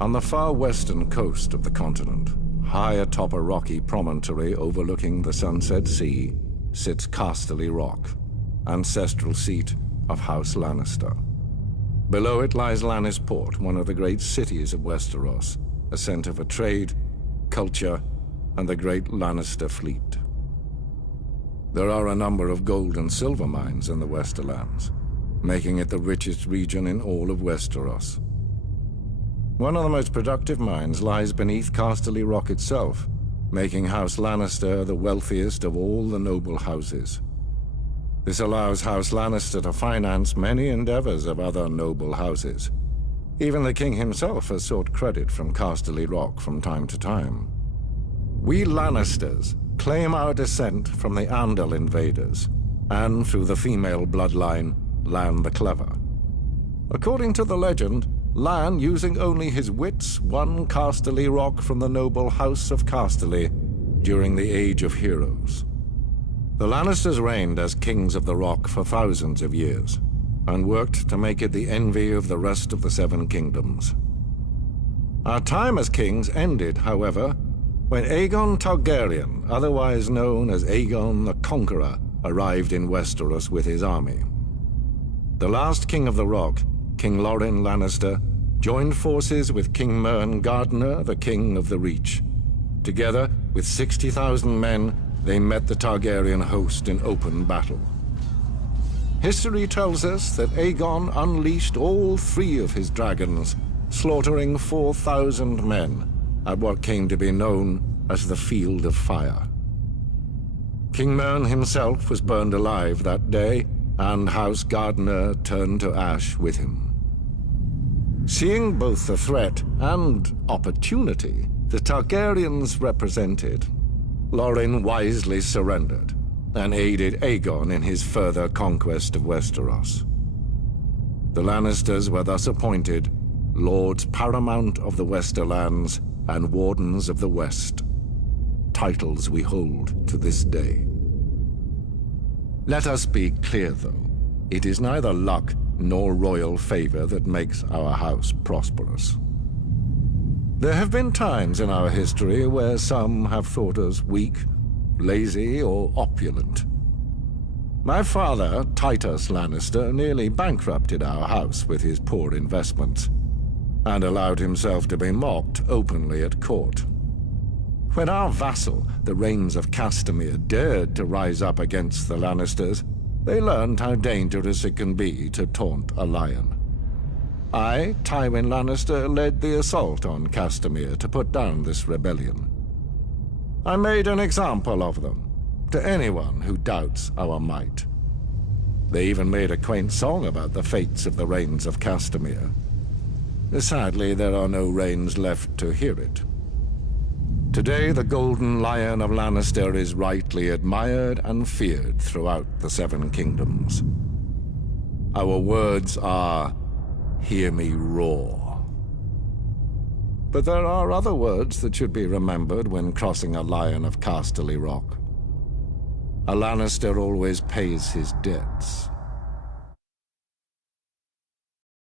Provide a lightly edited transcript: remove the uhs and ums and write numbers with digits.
On the far western coast of the continent, high atop a rocky promontory overlooking the Sunset Sea, sits Casterly Rock, ancestral seat of House Lannister. Below it lies Lannisport, one of the great cities of Westeros, a center for trade, culture, and the great Lannister fleet. There are a number of gold and silver mines in the Westerlands, making it the richest region in all of Westeros. One of the most productive mines lies beneath Casterly Rock itself, making House Lannister the wealthiest of all the noble houses. This allows House Lannister to finance many endeavors of other noble houses. Even the king himself has sought credit from Casterly Rock from time to time. We Lannisters claim our descent from the Andal invaders, and through the female bloodline, Lann the Clever. According to the legend, Lann, using only his wits, won Casterly Rock from the noble House of Casterly during the Age of Heroes. The Lannisters reigned as kings of the Rock for thousands of years, and worked to make it the envy of the rest of the Seven Kingdoms. Our time as kings ended, however, when Aegon Targaryen, otherwise known as Aegon the Conqueror, arrived in Westeros with his army. The last king of the Rock, King Loren Lannister, joined forces with King Mern Gardener, the king of the Reach. Together, with 60,000 men, they met the Targaryen host in open battle. History tells us that Aegon unleashed all 3 of his dragons, slaughtering 4,000 men at what came to be known as the Field of Fire. King Mern himself was burned alive that day, and House Gardener turned to ash with him. Seeing both the threat and opportunity the Targaryens represented, Loren wisely surrendered and aided Aegon in his further conquest of Westeros. The Lannisters were thus appointed Lords Paramount of the Westerlands and Wardens of the West, titles we hold to this day. Let us be clear, though. It is neither luck nor royal favor that makes our house prosperous. There have been times in our history where some have thought us weak, lazy, or opulent. My father, Titus Lannister, nearly bankrupted our house with his poor investments, and allowed himself to be mocked openly at court. When our vassal, the Rains of Castamere, dared to rise up against the Lannisters, they learned how dangerous it can be to taunt a lion. I, Tywin Lannister, led the assault on Castamere to put down this rebellion. I made an example of them, to anyone who doubts our might. They even made a quaint song about the fates of the Rains of Castamere. Sadly, there are no Rains left to hear it. Today, the Golden Lion of Lannister is rightly admired and feared throughout the Seven Kingdoms. Our words are, "Hear me roar." But there are other words that should be remembered when crossing a lion of Casterly Rock. A Lannister always pays his debts.